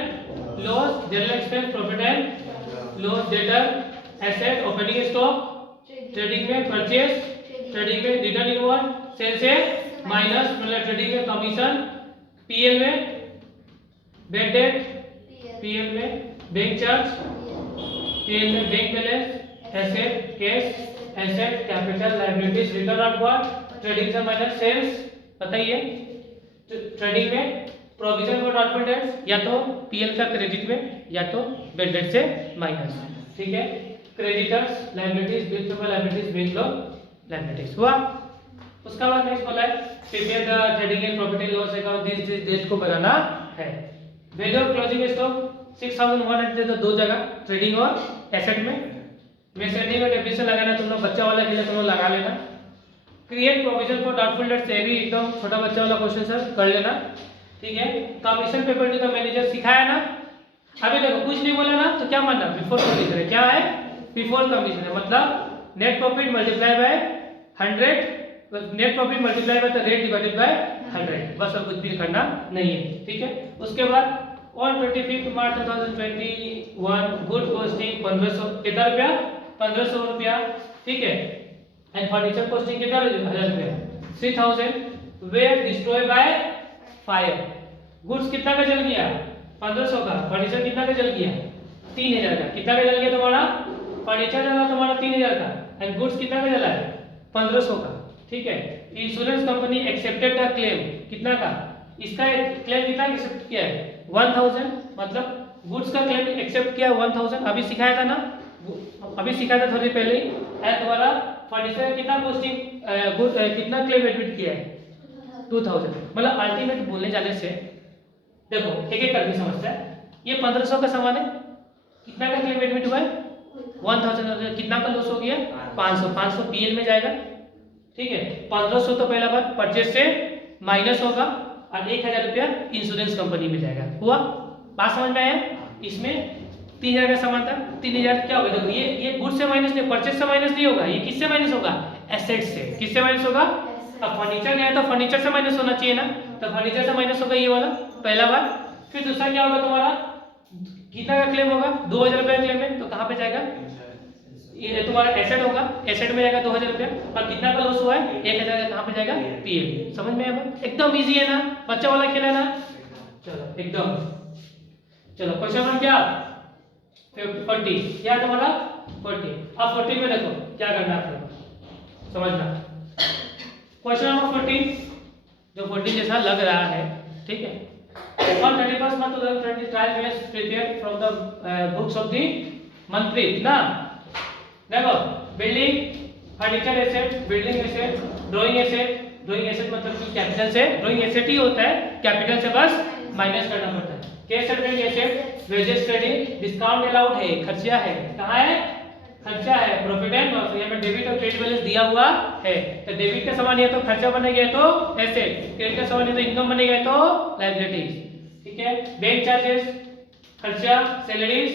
loss, general expense, profit and loss, debtor, asset, opening stock, trading में परचेज, ट्रेडिंग में रिटर्न इनवर्ड, सेल से माइनस, मतलब ट्रेडिंग में कमीशन, पीएल में बैड डेट, पीएल में बैंक चार्ज, पीएल में bank balance, asset cash, asset capital liabilities, return outward, trading से minus cells, बताइए ट्रेडिंग में प्रोविजन फॉर डाउटफुल डेट्स, या तो पीएल का क्रेडिट में या तो बैड डेट से माइनस। ठीक है। Creditors liabilities, bill payable liabilities, bank loan liabilities हुआ। उसका बाद नेक्स्ट बोला है prepare the trading and profit and loss account, this date को बनाना है। वैल्यू ऑफ क्लोजिंग स्टॉक 6100 तो दो जगह, ट्रेडिंग और एसेट में। मैसेंडी में डेफिनेशन लगाना, तुम लोग बच्चा वाला के लिए तुम लोग लगा लेना। Create provision for doubtful debts, ये भी एकदम छोटा बच्चा वाला क्वेश्चन सर कर लेना। ठीक है। Commission paper two the manager सिखाया ना, अभी देखो कुछ नहीं बोला ना तो क्या मानना, बिफोर कमीशन है। क्या है, बिफोर कमीशन है, मतलब net profit multiply by 100, net profit multiply by the rate divided by 100, बस और कुछ भी करना नहीं है। ठीक है। उसके बाद ऑन 25 मार्च 2021 गुड कॉस्टिंग 1500, कितना रुपया, 1500 रुपया। ठीक है। एंड फर्नीचर कॉस्टिंग कितना, 1000 रुपया, 3000 were destroy by fire. Goods कितना का जल गया, 1500 का, फर्नीचर कितना का जल गया, 3000 का। कितना का जल गया तुम्हारा, फर्नीचर जला तुम्हारा 3000 का, एंड गुड्स कितना का जला है, 1500 का। ठीक है। Insurance company accepted the claim, कितना का, इसका क्लेम कितना एक्सेप्ट किया है, 1000, मतलब गुड्स का क्लेम एक्सेप्ट किया 1000। अभी सिखाया था ना, अभी सिखाया था थोड़ी पहले ही। एंड तुम्हारा फर्नीचर कितना कॉस्टिंग, कितना क्लेम एडमिट किया है, 2000। मतलब अल्टीमेट बोलने जाने से देखो एक एक करके समझता है। ये 1500 का सामान है, कितना का क्लेम एडमिट हुआ है, 1000। कितना का लॉस हो गया, 500 पीएल में जाएगा। ठीक है। 1500 तो पहला बात परचेज से माइनस होगा, और 1000 रुपया इंश्योरेंस कंपनी में जाएगा। हुआ, बात समझ में आया। इसमें 3000 का सामान था, 3000 क्या होगा, देखो ये गुड्स से माइनस नहीं, परचेज से माइनस नहीं होगा, ये किससे माइनस होगा, एसेट से। किससे माइनस होगा, अब फर्नीचर गया तो फर्नीचर से माइनस होना चाहिए ना, तो फर्नीचर से माइनस होगा ये वाला, पहला बात। फिर दूसरा क्या होगा तुम्हारा, कितना का क्लेम होगा, 2000 रुपया क्लेम है, तो कहाँ पे जाएगा, ये तुम्हारा एसेट होगा, एसेट में जाएगा 2000 रुपया, और कितना का लॉस हुआ है, 1000 का, कहाँ पे जाएगा, पीएल। समझ में आया, एकदम इजी है ना, बच्चा वाला खेला ना। चलो एकदम, चलो क्वेश्चन नंबर क्या, 40, क्या तुम्हारा 40। अब 40 में देखो क्या करना है आपको समझना। क्वेश्चन नंबर 14 जो 14 जैसा लग रहा है। ठीक है। On 31st March 2020 trial was prepared from the books of the Manpreet ना। देखो building, furniture asset, building asset, drawing asset मतलब कि कैपिटल से, ड्राइंग एसेट ही होता है, कैपिटल से बस माइनस करना पड़ता है। Cash settlement asset, wages trading, discount allowed है, खर्चा है, कहाँ है, खर्चा है, प्रॉफिट एंड लॉस। यहाँ पे डेबिट और क्रेडिट बैलेंस दिया हुआ है, तो डेबिट का सामान है तो खर्चा बनेगा, तो एसेट, क्रेडिट का सामान है तो इनकम बनेगा, तो लायबिलिटीज। ठीक है। बैंक चार्जेस, खर्चा, सैलरीज,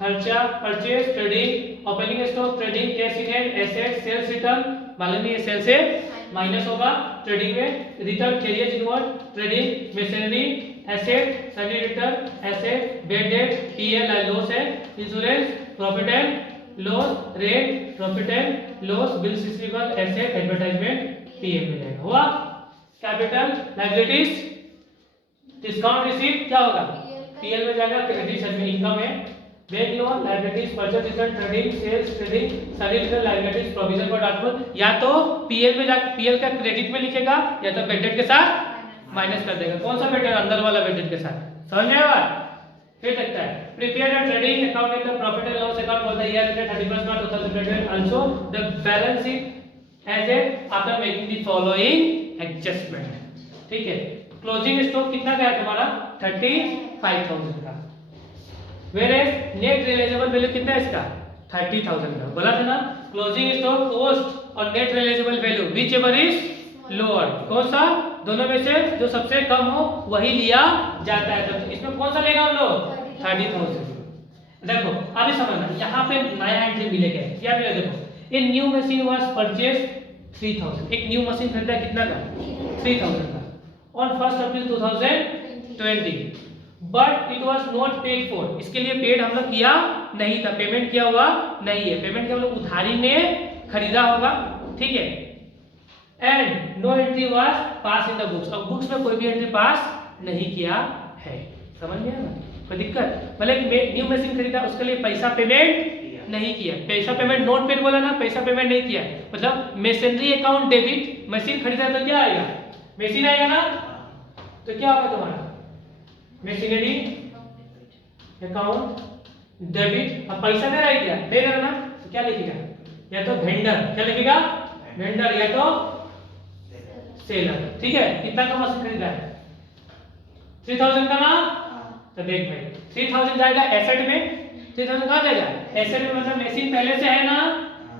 खर्चा, purchase, trading, opening stock, trading, cash in hand, asset, sales return, मालूम है ये सेल से माइनस होगा, ट्रेडिंग में return, carrier inward, trading, machinery, asset, salary return, asset, bad debt, PL loss है, insurance, profit and loss, rate, profit and loss, bills receivable, asset, advertisement, PL में जाएगा। हुआ। कैपिटल, लायबिलिटीज, डिस्काउंट रिसीव क्या होगा, PL में जाएगा, credit side में income है, bank loan, liabilities, purchase return, trading, sales, trading, salary return, liabilities, provision for doubtful, या तो पीएल में जा पीएल का क्रेडिट में लिखेगा या तो बेडेड के साथ माइनस कर देगा। कौन सा बेडेड, अंदर वाला बेडेड के साथ, समझ में आया। फिर देखता है prepare a trading account in the profit and loss account for the year ended 31st March 2021, also the balance sheet as it after making the following adjustment. ठीक है, क्लोजिंग स्टॉक कितना का है तुम्हारा 35,000 का, were as net realisable value कितना है इसका 30,000 का। बोला था ना क्लोजिंग स्टॉक कॉस्ट और net realisable value whichever is lower, कौन सा दोनों में से जो सबसे कम हो वही लिया जाता है। तो इसमें कौन सा लेगा हम लोग 30,000। देखो अभी समझना, यहाँ पे नया एंट्री मिलेगा, क्या मिलेगा देखो, a new machine was purchase 3000, एक न्यू मशीन खरीदा कितना का 3000 का on 1 April 2020, but it was not paid for, इसके लिए पेड हम लोग किया नहीं था, पेमेंट किया हुआ नहीं है, पेमेंट हम लोग उधारी में खरीदा होगा। ठीक है, and no entry was pass in the books, अब बुक्स में कोई भी एंट्री पास नहीं किया है। समझ गया ना, कोई दिक्कत, मतलब न्यू मशीन खरीदा उसके लिए पैसा पेमेंट नहीं किया, पैसा पेमेंट नॉट पेड बोला ना, पैसा पेमेंट नहीं किया, मतलब मशीनरी अकाउंट डेबिट, मशीन खरीदा तो क्या आएगा मशीन आएगा ना, तो क्या होगा तुम्हारा मशीनरी अकाउंट डेबिट, अब पैसा दे रहा है क्या दे रहा ना, तो क्या लिखेगा, या तो वेंडर, क्या लिखेगा वेंडर, या तो सेलर। ठीक है, कितना का मशीन खरीदा है 3000 का ना, तो देख भाई 3000 जाएगा एसेट में, 3000 कहां जाएगा एसेट में, मतलब मशीन पहले से है ना,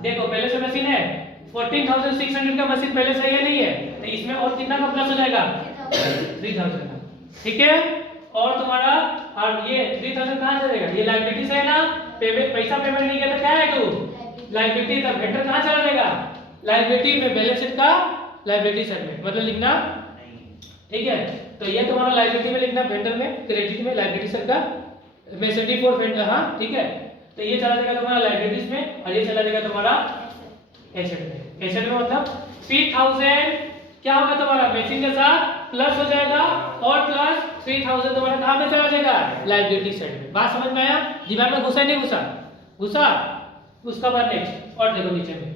देखो पहले से मशीन है 14,600 का मशीन पहले से है नहीं है, तो इसमें और कितना का प्लस हो जाएगा 3000 का। ठीक है, और तुम्हारा और ये 3000 कहां जाएगा, ये लायबिलिटी से है ना, पेमेंट पैसा पेमेंट नहीं किया तो क्या है तू लायबिलिटी, तब वेंडर कहां चला जाएगा लायबिलिटी में, बैलेंस शीट का लायबिलिटी साइड में, मतलब लिखना ठीक है, तो ये तुम्हारा लायबिलिटी में लिखना, वेंडर में, क्रेडिट में, लायबिलिटी साइड का मेसेंडी फॉर वेंडर, हां ठीक है, तो ये चला जाएगा तुम्हारा लायबिलिटीज में और ये चला जाएगा तुम्हारा एसेट में। एसेट में मतलब 3000 क्या होगा तुम्हारा मशीन के साथ प्लस हो जाएगा और प्लस 3000 तुम्हारा कहां पे चला जाएगा लायबिलिटी साइड में। बात समझ में आया, दिमाग में घुसा नहीं घुसा, घुसा। उसका बाद नेक्स्ट और देखो नीचे में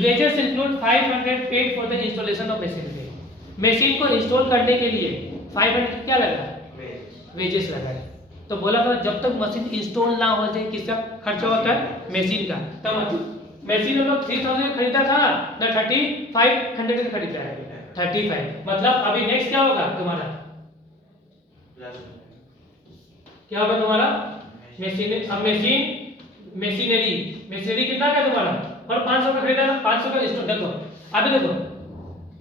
wages include 500 paid for the installation of machine, machine को इंस्टॉल करने के लिए 500 क्या लगा वेजेस लगा है। तो बोला था जब तक मशीन इंस्टॉल ना हो जाए किसका खर्चा होता है मशीन का, तब मशीन हम लोग 3000 खरीदा था ना 3500 का खरीदा है 35, मतलब अभी नेक्स्ट क्या होगा तुम्हारा क्या होगा तुम्हारा मशीन, अब मशीनरी कितना का तुम्हारा और 500 का खरीदा ना, 500 का इंस्टॉल, देखो अभी देखो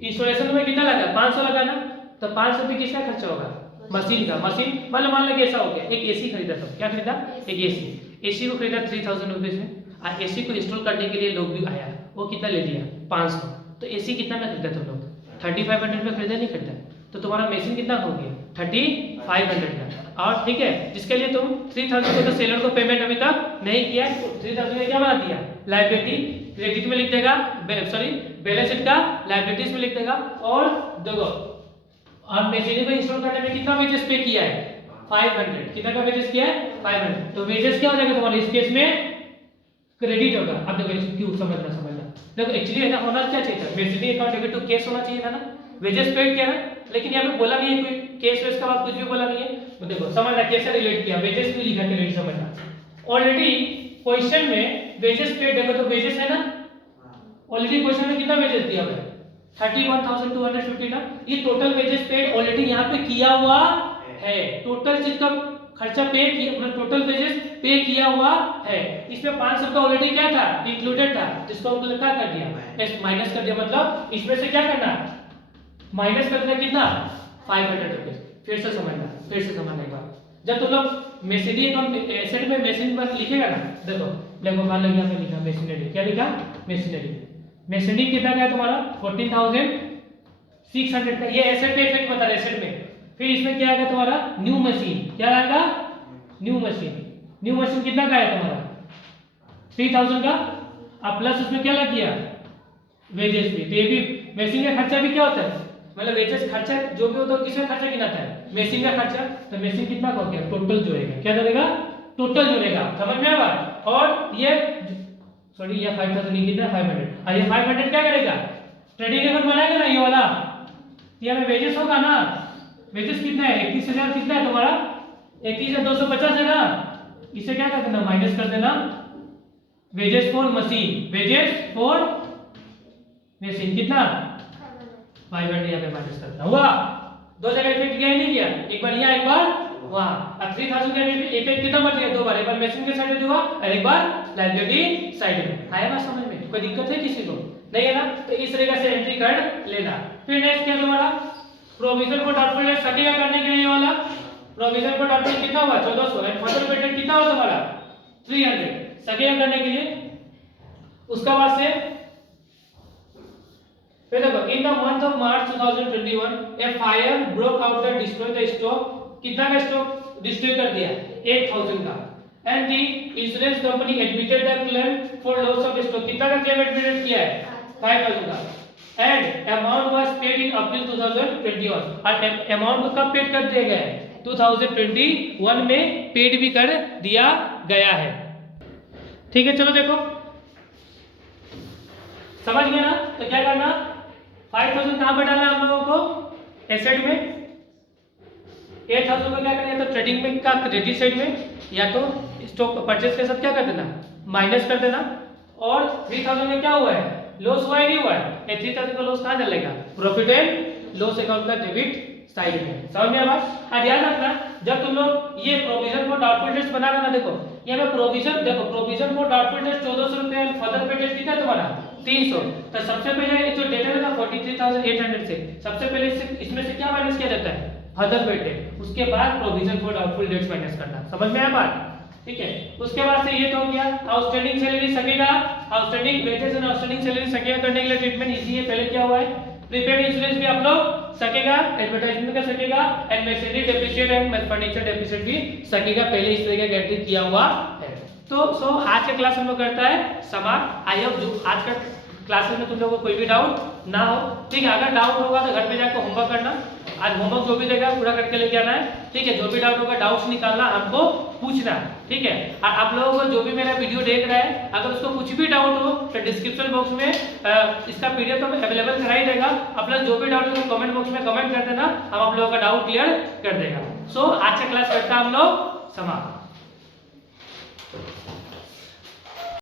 इंस्टॉलेशन में कितना लगा 500 लगा ना, तो 500 रुपये किसका खर्चा होगा मशीन का, मशीन मतलब मान लो कि ऐसा हो गया, एक एसी खरीदा था, क्या खरीदा एक एसी को खरीदा 3000 रुपीज में, और एसी को इंस्टॉल करने के लिए लोग भी आया, वो कितना ले लिया 500, तो एसी कितना में खरीदा तुम लोग 3500 में खरीदा नहीं खरीदा, तो तुम्हारा मशीन कितना हो गया 3500 का। और ठीक है, जिसके लिए तुम 3000 को तो सेलर को पेमेंट अभी तक नहीं किया, 3000 में क्या बना दिया लायबिलिटी, क्रेडिट में लिख देगा, सॉरी बैलेंस शीट का लायबिलिटीज में लिख देगा, और देखो और मशीनरी को इंस्टॉल करने में कितना वेजेस पे किया है 500, कितना का वेजेस किया है 500, तो वेजेस क्या हो जाएगा तुम्हारे इस केस में क्रेडिट होगा। अब देखो क्यों समझना, देखो एक्चुअली ऐसा होना क्या चाहिए था, machinery account debit to cash होना चाहिए था ना, वेजेस पेड किया ना, लेकिन यहाँ पे बोला नहीं है कोई कैश वेस का बात कुछ भी बोला नहीं है, तो देखो समझना कैसे रिलेट किया, वेजेस भी लिखा क्रेडिट, समझना ऑलरेडी क्वेश्चन में वेजेस पेड देखो तो वेजेस है ना, ऑलरेडी क्वेश्चन में कितना वेजेस दिया हुआ है 31,250 ना, ये टोटल वेजेस पेड ऑलरेडी यहाँ पे किया हुआ है, टोटल चीज का खर्चा पे किया, मतलब टोटल वेजेस पे किया हुआ है, इसमें 500 का ऑलरेडी क्या था इंक्लूडेड था, जिसको हम क्या कर दिया माइनस कर दिया, मतलब इसमें से क्या करना माइनस कर देना कितना 500 रुपीज। फिर से समझना एक बार, जब तुम लोग मशीनरी अकाउंट एसेट में मशीन पर लिखेगा ना, देखो मान लो यहाँ पे लिखा मशीनरी, क्या लिखा मशीनरी कितना का है तुम्हारा 14,600 का, ये एसेट पे इफेक्ट बता रहा है एसेट में। फिर इसमें क्या आएगा तुम्हारा न्यू मशीन, क्या आएगा न्यू मशीन कितना का है तुम्हारा 3000 का, अब प्लस उसमें क्या लग गया वेजेस भी, तो ये भी मशीन का खर्चा भी क्या होता है मतलब वेजेस खर्चा जो भी होता है किसका खर्चा गिनाता है, मेसिंग का खर्चा। तो मेसिंग कितना हो गया, टोटल जोड़ेगा, क्या जोड़ेगा, टोटल जोड़ेगा, समझ में आया। और ये सॉरी ये 5000 नहीं कितना 500, और ये 500 क्या करेगा, ट्रेडिंग अकाउंट बनाएगा ना ये वाला, ये हमें वेजेस होगा ना, वेजेस कितना है 31000 कितना है तुम्हारा 31250 है ना, इसे क्या कर देना माइनस कर देना, wages for machine, wages for machine कितना 500 यहाँ पे माइनस करता हुआ, दो जगह इफेक्ट किया नहीं किया, एक बार यहाँ एक बार वहां। अब 3000 का इफेक्ट कितना बच गया, दो बार, एक बार मशीन के साइड में हुआ और एक बार लायबिलिटी साइड में। आया बात समझ में, कोई दिक्कत है किसी को नहीं है ना। तो इस तरीके से एंट्री कर लेना। फिर नेक्स्ट क्या तुम्हारा प्रोविजन फॉर डाउटफुल डेट सकेगा करने के लिए वाला, प्रोविजन फॉर डाउटफुल कितना हुआ 1400 एंड फर्दर पेटेंट कितना हुआ तुम्हारा 300 सकेगा करने के लिए। उसका बाद से फिर देखो in the month of March 2021 a fire broke out that destroy the stock, कितना का स्टॉक डिस्ट्रॉय कर दिया 8000 का, and the insurance company admitted the claim for loss of stock, कितना का क्लेम एडमिटेड किया है 5000 का, and amount was paid in April 2021, और अमाउंट कब पेड कर दिया गया है 2021 में पेड भी कर दिया गया है। ठीक है चलो देखो समझ गया ना। तो क्या करना 5000 कहां पर डालना हम लोगों को एसेट में, 8000 को क्या करना है तो ट्रेडिंग में का क्रेडिट साइड में, या तो स्टॉक परचेज के साथ क्या कर देना माइनस कर देना, और 3000 में क्या हुआ है लॉस हुआ है नहीं हुआ है, 3000 का लॉस कहां चलेगा प्रॉफिट एंड लॉस अकाउंट का डेबिट साइड में। समझ में आया बात। और याद रखना जब तुम लोग ये प्रोविजन फॉर डाउटफुल डेट्स बनाना ना, देखो ये में प्रोविजन देखो प्रोविजन फॉर डाउटफुल डेट्स 1400 रुपए एंड फर्दर पेटेंट कितना है तुम्हारा 300। तो सबसे पहले जो डेटा है ना 43800 से सबसे पहले इसमें से क्या माइनस किया जाता है फर्दर पेटेंट, उसके बाद provision for doubtful debts minus करना। समझ में आया बात। ठीक है उसके बाद से ये तो हो गया आउटस्टैंडिंग सैलरी सकेगा, outstanding wages and outstanding salary सकेगा करने के लिए ट्रीटमेंट इजी है। पहले क्या हुआ है प्रीपेड इंश्योरेंस भी आप लोग सकेगा, एडवर्टाइजमेंट का सकेगा, and machinery depreciate and furniture depreciate भी सकेगा, पहले इस तरह का एंट्री किया हुआ है। तो आज का क्लास हम लोग करता है समाप्त। आई होप जो आज का क्लासेस में तुम लोगों को कोई भी डाउट ना हो। ठीक है अगर डाउट होगा तो घर पे जाकर होमवर्क करना, आज होमवर्क जो भी देगा पूरा करके लेके आना है। ठीक है जो भी डाउट होगा डाउट्स निकालना हमको पूछना। ठीक है और आप लोगों को जो भी मेरा वीडियो देख रहा है अगर उसको कुछ भी डाउट हो तो डिस्क्रिप्शन बॉक्स में इसका पीडीएफ तो अवेलेबल करा ही देगा। आप लोग जो भी डाउट हो कमेंट बॉक्स में कमेंट कर देना, हम आप लोगों का डाउट क्लियर कर देगा। सो आज का क्लास करता हम लोग समाप्त।